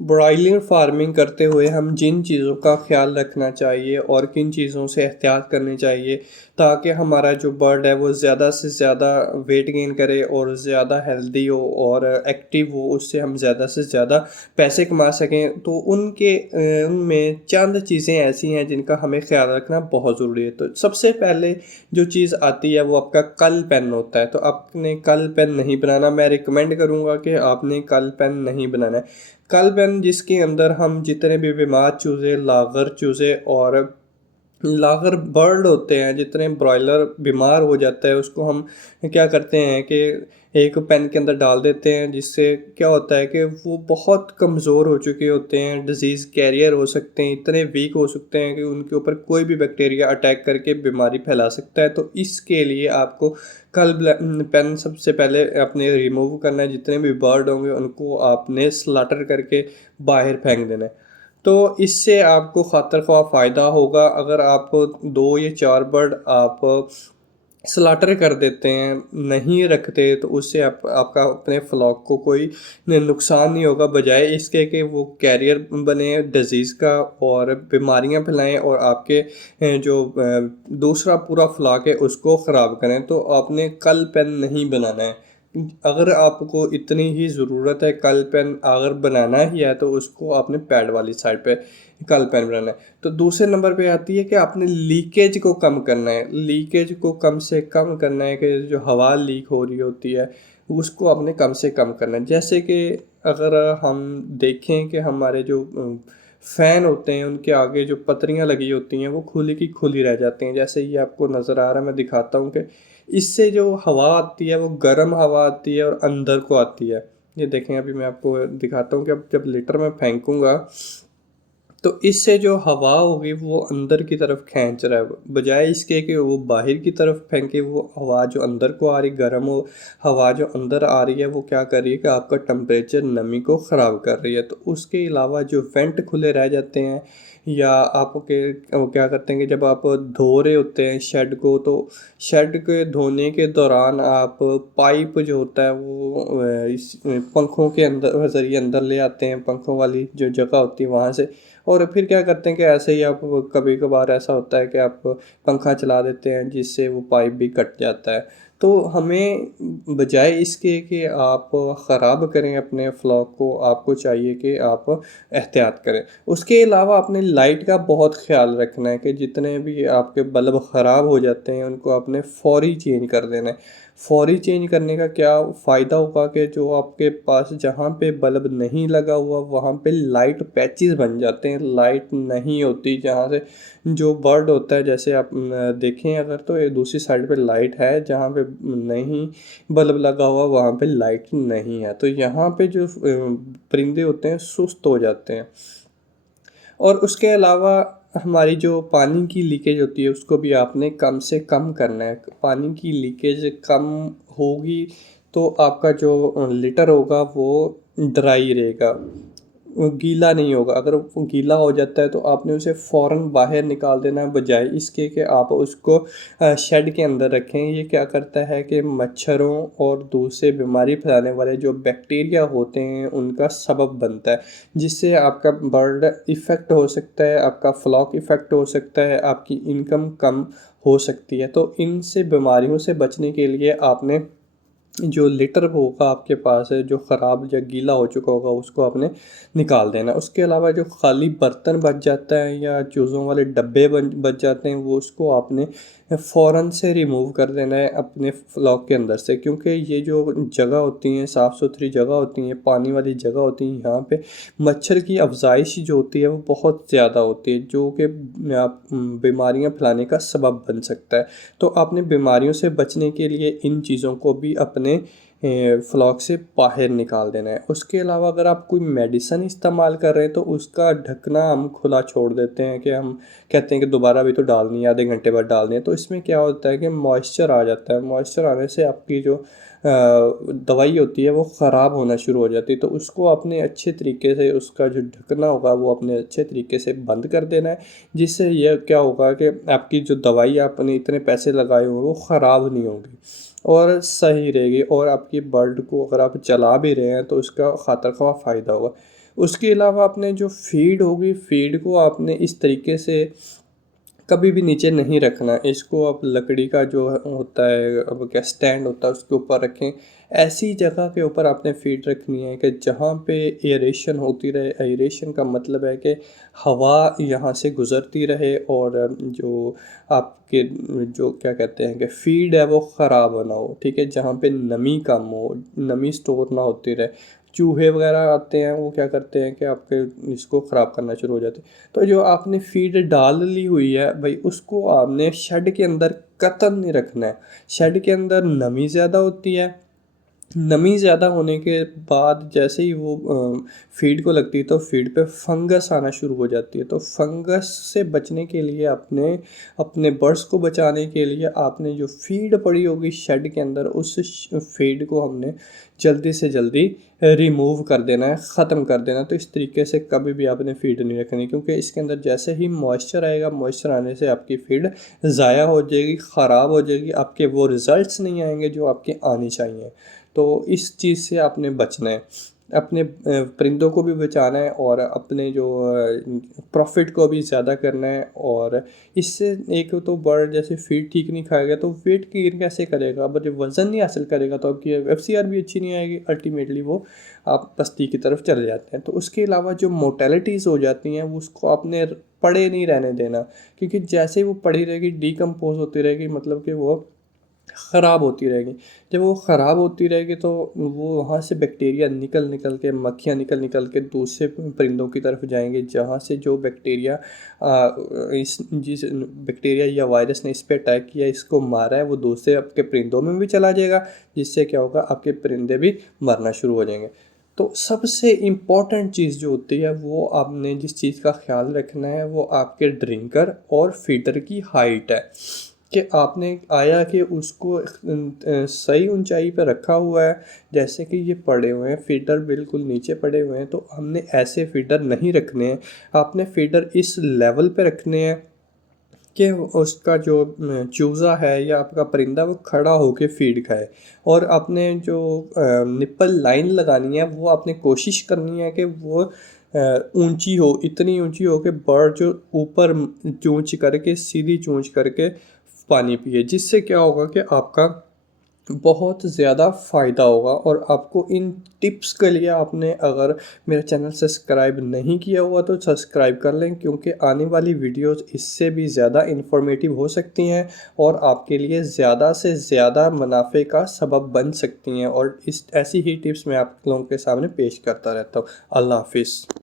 Broiler farming करते हुए हम जिन चीज़ों का ख्याल रखना चाहिए और किन चीज़ों से एहतियात करनी चाहिए ताकि हमारा जो बर्ड है वो ज़्यादा से ज़्यादा वेट गेन करे और ज़्यादा हेल्दी हो और एक्टिव हो, उससे हम ज़्यादा से ज़्यादा पैसे कमा सकें, तो उनमें चंद चीज़ें ऐसी हैं जिनका हमें ख्याल रखना बहुत ज़रूरी है। तो सबसे पहले जो चीज़ आती है वो आपका कल पेन होता है। तो आपने कल पेन नहीं बनाना, मैं रिकमेंड करूँगा कि आपने कल पेन नहीं बनाना है। कल पेन जिसके अंदर हम जितने भी बीमार चूज़े, लागर चूज़े और लागर बर्ड होते हैं, जितने ब्रॉयलर बीमार हो जाता है उसको हम क्या करते हैं कि एक पेन के अंदर डाल देते हैं, जिससे क्या होता है कि वो बहुत कमज़ोर हो चुके होते हैं, डिज़ीज़ कैरियर हो सकते हैं, इतने वीक हो सकते हैं कि उनके ऊपर कोई भी बैक्टीरिया अटैक करके बीमारी फैला सकता है। तो इसके लिए आपको पेन सबसे पहले अपने रिमूव करना है। जितने भी बर्ड होंगे उनको आपने स्लाटर करके बाहर फेंक देना है। तो इससे आपको खातर ख्वाह फ़ायदा होगा। अगर आप 2 या 4 बर्ड आप स्लाटर कर देते हैं, नहीं रखते, तो उससे आपका अपने फ्लॉक को कोई नुकसान नहीं होगा, बजाय इसके कि वो कैरियर बने डिज़ीज़ का और बीमारियां फैलाएं और आपके जो दूसरा पूरा फ्लॉक है उसको ख़राब करें। तो आपने कल पेन नहीं बनाना है। अगर आपको इतनी ही ज़रूरत है कल पेन अगर बनाना ही है, तो उसको आपने पैड वाली साइड पे कल पेन बनाना है। तो दूसरे नंबर पे आती है कि आपने लीकेज को कम करना है। लीकेज को कम से कम करना है कि जो हवा लीक हो रही होती है उसको आपने कम से कम करना है। जैसे कि अगर हम देखें कि हमारे जो फ़ैन होते हैं उनके आगे जो पतरियाँ लगी होती हैं वो खुली की खुली रह जाती हैं। जैसे ये आपको नज़र आ रहा है, मैं दिखाता हूँ कि इससे जो हवा आती है वो गर्म हवा आती है और अंदर को आती है। ये देखें, अभी मैं आपको दिखाता हूँ कि अब जब लीटर में फेंकूँगा तो इससे जो हवा होगी वो अंदर की तरफ खींच रहा है, बजाय इसके कि वो बाहर की तरफ फेंके। वो हवा जो अंदर को आ रही, गर्म हो हवा जो अंदर आ रही है, वो क्या कर रही है कि आपका टेम्परेचर, नमी को ख़राब कर रही है। तो उसके अलावा जो वेंट खुले रह जाते हैं या आपके वो क्या करते हैं कि जब आप धो रहे होते हैं शेड को, तो शेड के धोने के दौरान आप पाइप जो होता है वो इस पंखों के अंदर ज़रिए अंदर ले आते हैं, पंखों वाली जो जगह होती है वहाँ से। और फिर क्या करते हैं कि ऐसे ही आप कभी कभार ऐसा होता है कि आप पंखा चला देते हैं जिससे वो पाइप भी कट जाता है। तो हमें बजाय इसके कि आप ख़राब करें अपने फ्लॉक को, आपको चाहिए कि आप एहतियात करें। उसके अलावा अपने लाइट का बहुत ख्याल रखना है कि जितने भी आपके बल्ब ख़राब हो जाते हैं उनको आपने फ़ौरी चेंज कर देना है। फ़ौरी चेंज करने का क्या फ़ायदा होगा कि जो आपके पास जहाँ पे बल्ब नहीं लगा हुआ वहाँ पे लाइट पैचेस बन जाते हैं, लाइट नहीं होती जहाँ से जो बर्ड होता है। जैसे आप देखें अगर, तो ये दूसरी साइड पे लाइट है, जहाँ पे नहीं बल्ब लगा हुआ वहाँ पे लाइट नहीं है, तो यहाँ पे जो परिंदे होते हैं सुस्त हो जाते हैं। और उसके अलावा हमारी जो पानी की लीकेज होती है उसको भी आपने कम से कम करना है। पानी की लीकेज कम होगी तो आपका जो लिटर होगा वो ड्राई रहेगा, वो गीला नहीं होगा। अगर वो गीला हो जाता है तो आपने उसे फ़ौरन बाहर निकाल देना है, बजाय इसके कि आप उसको शेड के अंदर रखें। ये क्या करता है कि मच्छरों और दूसरे बीमारी फैलाने वाले जो बैक्टीरिया होते हैं उनका सबब बनता है, जिससे आपका बर्ड इफ़ेक्ट हो सकता है, आपका फ्लॉक इफ़ेक्ट हो सकता है, आपकी इनकम कम हो सकती है। तो इनसे बीमारियों से बचने के लिए आपने जो लिटर होगा आपके पास है जो ख़राब या गीला हो चुका होगा उसको आपने निकाल देना। उसके अलावा जो खाली बर्तन बच जाता है या चूज़ों वाले डब्बे बच जाते हैं वो उसको आपने फ़ौरन से रिमूव कर देना है अपने फ्लॉक के अंदर से, क्योंकि ये जो जगह होती हैं साफ़ सुथरी जगह होती हैं, पानी वाली जगह होती हैं, यहाँ पे मच्छर की अफजाइश जो होती है वो बहुत ज़्यादा होती है, जो कि आप बीमारियाँ फैलाने का सबब बन सकता है। तो आपने बीमारियों से बचने के लिए इन चीज़ों को भी अपने फ्लॉक से बाहर निकाल देना है। उसके अलावा अगर आप कोई मेडिसिन इस्तेमाल कर रहे हैं तो उसका ढकना हम खुला छोड़ देते हैं, कि हम कहते हैं कि दोबारा भी तो डालनी है, आधे घंटे बाद डालनी है। तो इसमें क्या होता है कि मॉइस्चर आ जाता है, मॉइस्चर आने से आपकी जो दवाई होती है वो ख़राब होना शुरू हो जाती है। तो उसको अपने अच्छे तरीके से, उसका जो ढकना होगा वो अपने अच्छे तरीके से बंद कर देना है, जिससे ये क्या होगा कि आपकी जो दवाई आपने इतने पैसे लगाए होंगे वो ख़राब नहीं होगी और सही रहेगी, और आपकी बर्ड को अगर आप चला भी रहे हैं तो उसका खातर खवा फ़ायदा होगा। उसके अलावा आपने जो फीड होगी, फीड को आपने इस तरीके से कभी भी नीचे नहीं रखना। इसको आप लकड़ी का जो होता है, अब क्या स्टैंड होता है, उसके ऊपर रखें। ऐसी जगह के ऊपर आपने फीड रखनी है कि जहाँ पे एयरेशन होती रहे। एयरेशन का मतलब है कि हवा यहाँ से गुज़रती रहे और जो आपके जो क्या कहते हैं कि फीड है वो ख़राब ना हो, ठीक है। जहाँ पे नमी कम हो, नमी स्टोर ना होती रहे। चूहे वगैरह आते हैं, वो क्या करते हैं कि आपके इसको ख़राब करना शुरू हो जाते हैं। तो जो आपने फीड डाल ली हुई है भाई, उसको आपने शेड के अंदर कतई नहीं रखना है। शेड के अंदर नमी ज़्यादा होती है। नमी ज़्यादा होने के बाद जैसे ही वो फीड को लगती है तो फीड पे फंगस आना शुरू हो जाती है। तो फंगस से बचने के लिए अपने अपने बर्ड्स को बचाने के लिए आपने जो फीड पड़ी होगी शेड के अंदर, उस फीड को हमने जल्दी से जल्दी रिमूव कर देना है, ख़त्म कर देना है। तो इस तरीके से कभी भी आपने फीड नहीं रखनी, क्योंकि इसके अंदर जैसे ही मॉइस्चर आएगा, मॉइस्चर आने से आपकी फीड ज़ाया हो जाएगी, ख़राब हो जाएगी, आपके वो रिज़ल्ट्स नहीं आएंगे जो आपके आने चाहिए। तो इस चीज़ से आपने बचना है। अपने परिंदों को भी बचाना है और अपने जो प्रॉफिट को भी ज़्यादा करना है। और इससे एक तो बर्ड जैसे फीड ठीक नहीं खाएगा तो वेट गेन कैसे करेगा, अब जब वज़न नहीं हासिल करेगा तो आपकी एफसीआर भी अच्छी नहीं आएगी। अल्टीमेटली वो आप पस्ती की तरफ चले जाते हैं। तो उसके अलावा जो मोर्टेलिटीज़ हो जाती हैं, वो उसको आपने पड़े नहीं रहने देना, क्योंकि जैसे ही वो पड़ी रहेगी डिकम्पोज होती रहेगी, मतलब कि वो ख़राब होती रहेगी। जब वो ख़राब होती रहेगी तो वो वहाँ से बैक्टीरिया निकल निकल के, मक्खियाँ निकल निकल के दूसरे परिंदों की तरफ जाएंगे, जहाँ से जो बैक्टीरिया इस जिस बैक्टीरिया या वायरस ने इस पे अटैक किया, इसको मारा है, वो दूसरे आपके परिंदों में भी चला जाएगा, जिससे क्या होगा, आपके परिंदे भी मरना शुरू हो जाएंगे। तो सबसे इम्पॉर्टेंट चीज़ जो होती है, वो आपने जिस चीज़ का ख्याल रखना है, वो आपके ड्रिंकर और फीडर की हाइट है। कि आपने आया कि उसको सही ऊंचाई पे रखा हुआ है। जैसे कि ये पड़े हुए हैं, फीडर बिल्कुल नीचे पड़े हुए हैं, तो हमने ऐसे फीडर नहीं रखने हैं। आपने फीडर इस लेवल पे रखने हैं कि उसका जो चूज़ा है या आपका परिंदा वो खड़ा होके फीड खाए। और आपने जो निप्पल लाइन लगानी है, वो आपने कोशिश करनी है कि वो ऊंची हो, इतनी ऊंची हो कि बर्ड जो ऊपर चोंच करके, सीधी चोंच करके पानी पिए। जिससे क्या होगा कि आपका बहुत ज़्यादा फ़ायदा होगा। और आपको इन टिप्स के लिए आपने अगर मेरा चैनल सब्सक्राइब नहीं किया हुआ तो सब्सक्राइब कर लें, क्योंकि आने वाली वीडियोस इससे भी ज़्यादा इन्फॉर्मेटिव हो सकती हैं और आपके लिए ज़्यादा से ज़्यादा मुनाफे का सबब बन सकती हैं। और इस ऐसी ही टिप्स मैं आप लोगों के सामने पेश करता रहता हूँ। अल्लाह हाफिज़।